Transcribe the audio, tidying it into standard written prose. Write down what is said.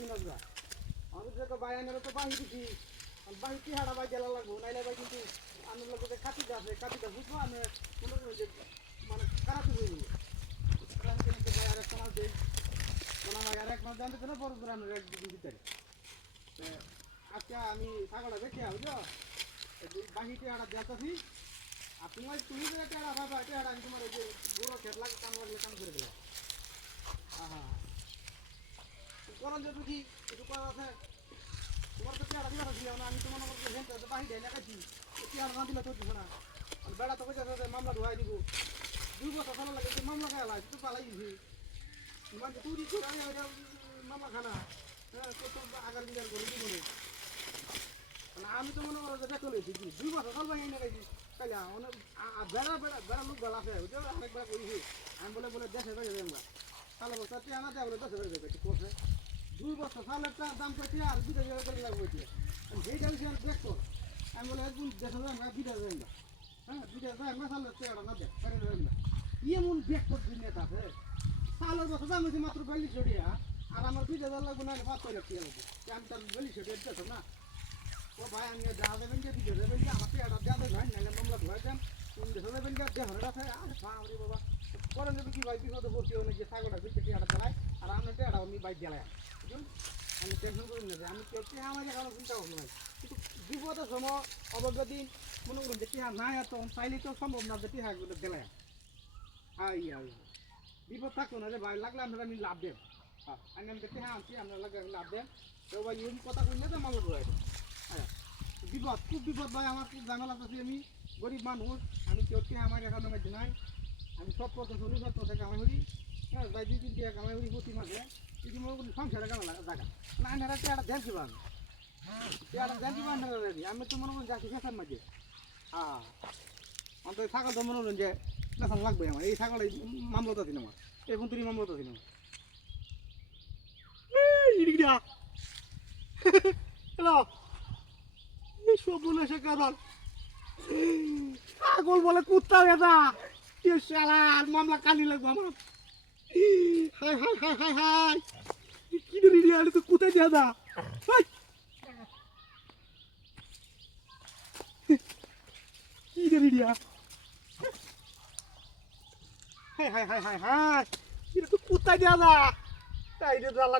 দিনগা আমি যে বাইয়ানের তো বাহি দিছি বাহি কি হাড়া বাই গেলা লাগবো নাইলে ভাই কিন্তু আমার লোকে কাটিটা আছে কাটিটা বুঝবো আমি মনে করি যে মানে কারাতে হয়ে যাবো কারাতে কিন্তু ভাই আরেক মাস দেই কোনা ভাই আরেক মাস জানতে না বড় গ্রামের এক দুদিন ভিতরে আজকে আমি ছাগলটা দেখে বুঝছো বাহিতে হাড়া দেখাছি আর তুমি যে একটা হাড়া ভাবা এটা হাড়া আমি তোমার এই যে বুড়ো খেত লাগে কাম লাগলে কাম করে দিলাম হ্যাঁ কোন যদি কি একটু করা আছে তোমার তো পেয়ারা দিবা ছিল না আমি তোমার মতো হেনতে বাহিরে লাগাইছি পেয়ারা না দিলে তো দিছ না আর বেড়া তো কইছে মামলা ধোয়াই দিব 2 বছর ভালো লাগে যে মামলা খাইলা তুই পালাই দিছি মানে তুই করে আমি মামলা খানা হ্যাঁ তো আগার বিগার করে দিব না আমি তো মনে করো যে দেখো লইছি 2 বছর ভালো ভাই না গাইছি কাইলা অনেক বেড়া বেড়া বেড়া লোক বেলা আছে বুঝছো অনেক বেড়া কইছি আমি বলে দেশে বাইরে আমরা তাহলে বলতে পেয়ারা দেয়া বলে দেশে বাইরে যাবে কোর্সে 2 বছর সালের দাম কইছে আর 2 টাকা করে লাগবে সেই জায়গায় আর দেখো আমি বলে একদিন দেখা যায় আমরা 2 টাকা যাই না হ্যাঁ 2 টাকা যাই আমরা সালের টাকা না দেখ করে দেবেন না এমন দেখো দুনিয়া আছে সালের বছর দাম হয়েছে মাত্র 42 টাকা আর আমার 2 টাকা লাগবে না 5 টাকা কি লাগবে আমি তার 42 টাকা দিতে না ও ভাই আমি যা দেবেন যে দিতে দেবেন যে আমাকে এটা দেওয়া ভাই নাহলে মামলা ধরে দেন তুমি দেখে দেবেন যে দেহ রাখে আর বাবা বাবা পরে যদি কি ভাই বিপদে ভর্তি হলে যে ছাগলটা বিক্রি টাকাটা চালায় আর আমরা টাকাটা আমি বাইক জ্বালায় বুঝুন আমি টেনশন করি না যে আমি কেউ আমার এখনো চিন্তা করবো না কিন্তু বিপদের সময় অবজ্ঞা দিন মনে করুন যে টিহা নাই এত চাইলে তো সম্ভব না যে টিহাগুলো দেলায় বিপদ থাকতো না যে ভাই লাগলে আমরা আমি লাভ দেব আমি আমি টিহা আনছি আমরা লাগলে লাভ দেব তো ভাই এরকম কথা কইলে তো মামলা ধরে হ্যাঁ বিপদ খুব বিপদ ভাই আমার খুব ঝামেলা আছে আমি গরিব মানুষ আমি কেউ টিহা আমার এখনো মধ্যে নাই আমি সব পথে চলি সব পথে কামাই করি হ্যাঁ ভাই 2-3 টাকা কামাই করি প্রতি মাসে যদি মনে করি সংসারে কামাই জায়গা না আমি একটা দেন কিবা একটা দেন কিবা আমি তো মনে করি যাচ্ছি ফেসার মাঝে হ্যাঁ অন্তত ছাগল তো মনে করেন যে ফেসান লাগবে আমার এই ছাগল এই মামলাটা দিন আমার এই বন্ধুরই মামলাটা দিন আমার হ্যালো এই সব বলে সে কারণ ছাগল বলে কুত্তা বেদা মামলা কালি লাগবো আমার high high high high high কি রে আরে তো কোথায় যা দা কি রে Riya high high high high high এটা তো কোথায় যা দা তাই রে জ্বালা